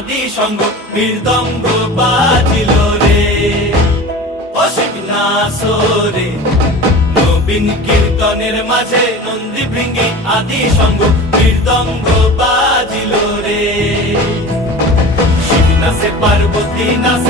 আদি সঙ্গ মৃদঙ্গ বাজিল রে। অসীম নাসরে নবীন কীর্তনের মাঝে নন্দী ভৃঙ্গি আদি সঙ্গ মৃদঙ্গ বাজিল রে। শিব নাচে পার্বতী নাচে